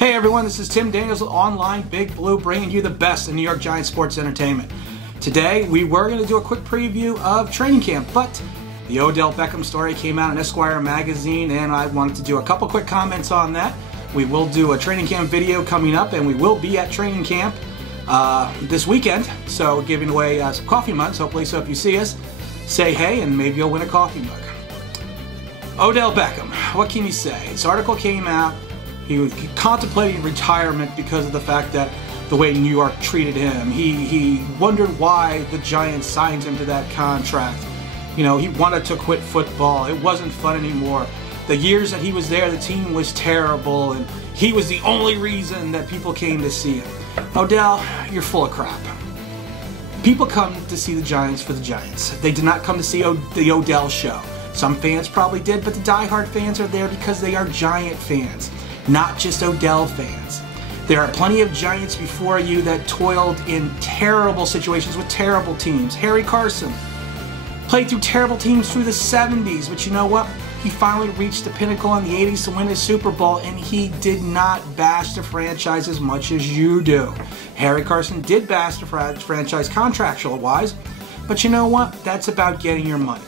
Hey everyone, this is Tim Daniels with Online Big Blue, bringing you the best in New York Giants sports entertainment. Today, we were going to do a quick preview of training camp, but the Odell Beckham story came out in Esquire magazine, and I wanted to do a couple quick comments on that. We will do a training camp video coming up, and we will be at training camp this weekend, so giving away some coffee mugs, hopefully. So if you see us, say hey, and maybe you'll win a coffee mug. Odell Beckham, what can you say? This article came out. He was contemplating retirement because of the fact that the way New York treated him. He wondered why the Giants signed him to that contract. You know, he wanted to quit football. It wasn't fun anymore. The years that he was there, the team was terrible, and he was the only reason that people came to see him. Odell, you're full of crap. People come to see the Giants for the Giants. They did not come to see the Odell show. Some fans probably did, but the diehard fans are there because they are Giant fans, not just Odell fans. There are plenty of Giants before you that toiled in terrible situations with terrible teams. Harry Carson played through terrible teams through the 70s, but you know what? He finally reached the pinnacle in the 80s to win his Super Bowl, and he did not bash the franchise as much as you do. Harry Carson did bash the franchise contractual-wise, but you know what? That's about getting your money.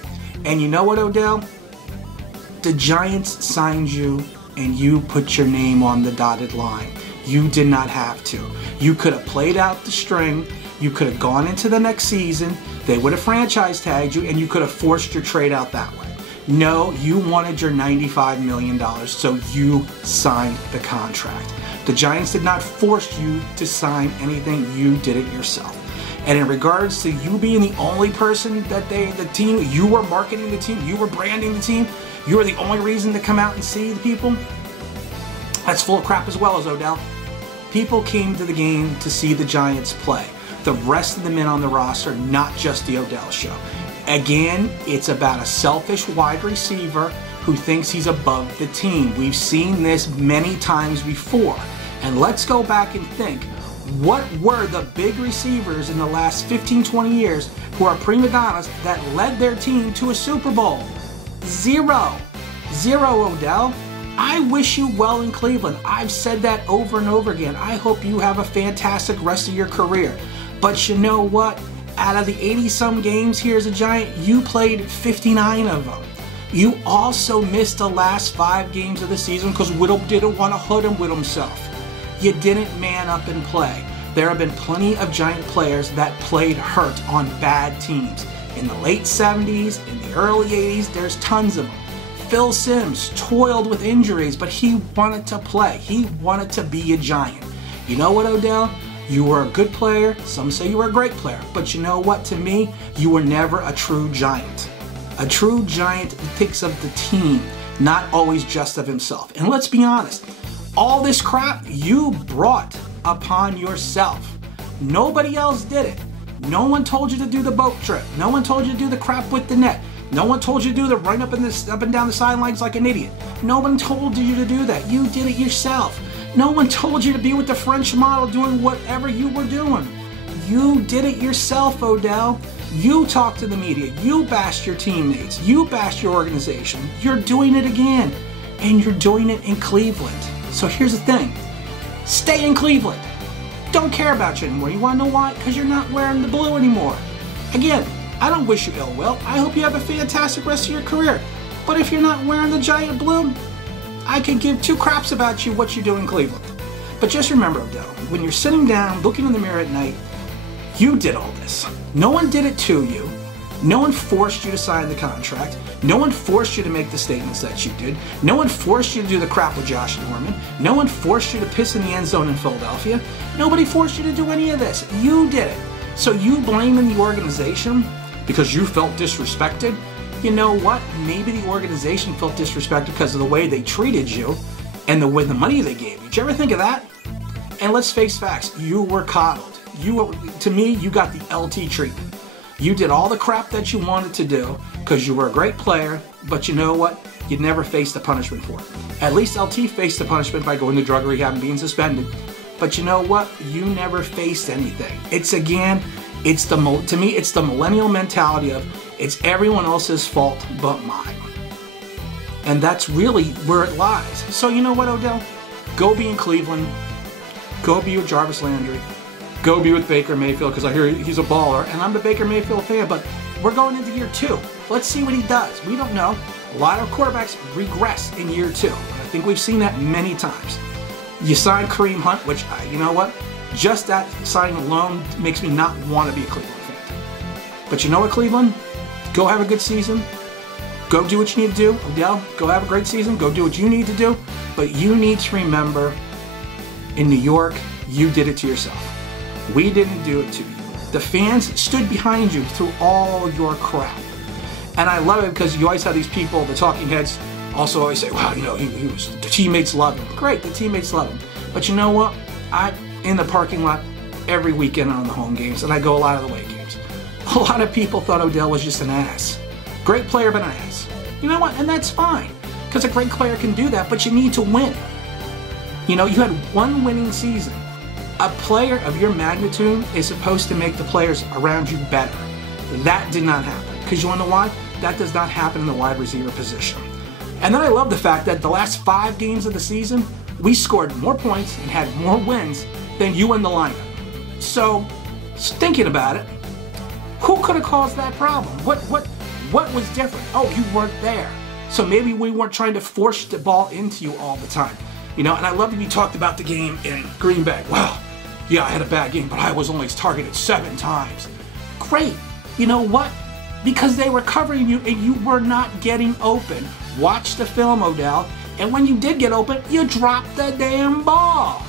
And you know what, Odell? The Giants signed you, and you put your name on the dotted line. You did not have to. You could have played out the string. You could have gone into the next season. They would have franchise tagged you, and you could have forced your trade out that way. No, you wanted your $95 million, so you signed the contract. The Giants did not force you to sign anything. You did it yourself. And in regards to you being the only person that the team, you were marketing the team, you were branding the team, you were the only reason to come out and see the people, that's full of crap as well as Odell. People came to the game to see the Giants play. The rest of the men on the roster, not just the Odell show. Again, it's about a selfish wide receiver who thinks he's above the team. We've seen this many times before. And let's go back and think. What were the big receivers in the last 15, 20 years who are prima donnas that led their team to a Super Bowl? Zero. Zero, Odell. I wish you well in Cleveland. I've said that over and over again. I hope you have a fantastic rest of your career. But you know what? Out of the 80-some games here as a Giant, you played 59 of them. You also missed the last 5 games of the season because Whittle didn't want to hood him with himself. You didn't man up and play. There have been plenty of Giant players that played hurt on bad teams. In the late 70s, in the early 80s, there's tons of them. Phil Simms toiled with injuries, but he wanted to play. He wanted to be a Giant. You know what, Odell? You were a good player. Some say you were a great player. But you know what? To me, you were never a true Giant. A true Giant thinks of the team, not always just of himself. And let's be honest. All this crap you brought upon yourself. Nobody else did it. No one told you to do the boat trip. No one told you to do the crap with the net. No one told you to do the run up and down the sidelines like an idiot. No one told you to do that. You did it yourself. No one told you to be with the French model doing whatever you were doing. You did it yourself, Odell. You talked to the media. You bashed your teammates. You bashed your organization. You're doing it again. And you're doing it in Cleveland. So here's the thing. Stay in Cleveland. Don't care about you anymore. You want to know why? Because you're not wearing the blue anymore. Again, I don't wish you ill will. I hope you have a fantastic rest of your career. But if you're not wearing the Giant blue, I can give 2 craps about you what you do in Cleveland. But just remember, Odell, when you're sitting down, looking in the mirror at night, you did all this. No one did it to you. No one forced you to sign the contract. No one forced you to make the statements that you did. No one forced you to do the crap with Josh Norman. No one forced you to piss in the end zone in Philadelphia. Nobody forced you to do any of this. You did it. So you blaming the organization because you felt disrespected? You know what? Maybe the organization felt disrespected because of the way they treated you and the money they gave you. Did you ever think of that? And let's face facts. You were coddled. To me, you got the LT treatment. You did all the crap that you wanted to do because you were a great player, but you know what? You never faced the punishment for it. At least LT faced the punishment by going to drug rehab and being suspended. But you know what? You never faced anything. To me, it's the millennial mentality of it's everyone else's fault but mine. And that's really where it lies. So you know what, Odell? Go be in Cleveland. Go be with Jarvis Landry. Go be with Baker Mayfield, because I hear he's a baller, and I'm the Baker Mayfield fan, but we're going into year 2. Let's see what he does. We don't know. A lot of quarterbacks regress in year 2. I think we've seen that many times. You sign Kareem Hunt, which, you know what? Just that signing alone makes me not want to be a Cleveland fan. But you know what, Cleveland? Go have a good season. Go do what you need to do. Odell, go have a great season. Go do what you need to do. But you need to remember, in New York, you did it to yourself. We didn't do it to you. The fans stood behind you through all your crap. And I love it because you always have these people, the talking heads, also always say, wow, you know, the teammates love him. Great, the teammates love him. But you know what? I'm in the parking lot every weekend on the home games, and I go a lot of the away games. A lot of people thought Odell was just an ass. Great player, but an ass. You know what? And that's fine, because a great player can do that, but you need to win. You know, you had one winning season. A player of your magnitude is supposed to make the players around you better. That did not happen. Because you want to know why? That does not happen in the wide receiver position. And then I love the fact that the last 5 games of the season, we scored more points and had more wins than you in the lineup. So, thinking about it, who could have caused that problem? What was different? Oh, you weren't there. So maybe we weren't trying to force the ball into you all the time. You know, and I love that you talked about the game in Green Bay. Well, yeah, I had a bad game, but I was only targeted 7 times. Great. You know what? Because they were covering you and you were not getting open. Watch the film, Odell. And when you did get open, you dropped the damn ball.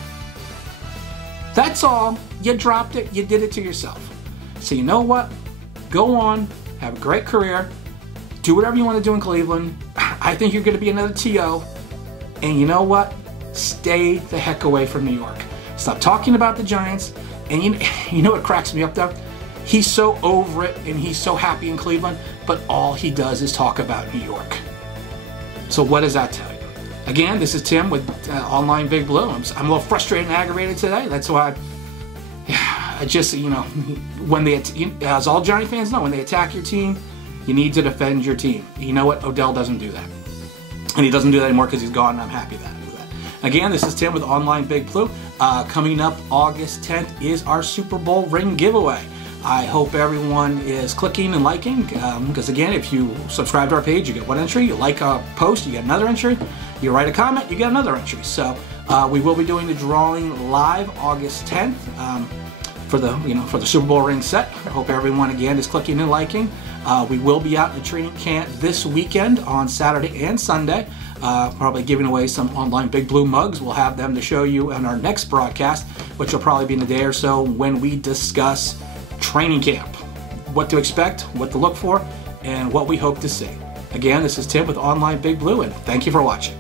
That's all. You dropped it. You did it to yourself. So you know what? Go on. Have a great career. Do whatever you want to do in Cleveland. I think you're going to be another T.O. And you know what? Stay the heck away from New York. Stop talking about the Giants. And you know what cracks me up, though? He's so over it and he's so happy in Cleveland, but all he does is talk about New York. So what does that tell you? Again, this is Tim with Online Big Blue. I'm a little frustrated and aggravated today. That's why I just, you know, when they, as all Giant fans know, when they attack your team, you need to defend your team. You know what? Odell doesn't do that. And he doesn't do that anymore because he's gone, and I'm happy with that. Again, this is Tim with Online Big Blue. Coming up August 10th is our Super Bowl ring giveaway. I hope everyone is clicking and liking, because again, if you subscribe to our page, you get 1 entry. You like a post, you get another entry. You write a comment, you get another entry. So we will be doing the drawing live August 10th for the Super Bowl ring set. I hope everyone again is clicking and liking. We will be out in the training camp this weekend on Saturday and Sunday. Probably giving away some Online Big Blue mugs. We'll have them to show you in our next broadcast, which will probably be in a day or so when we discuss training camp, what to expect, what to look for, and what we hope to see. Again, this is Tim with Online Big Blue, and thank you for watching.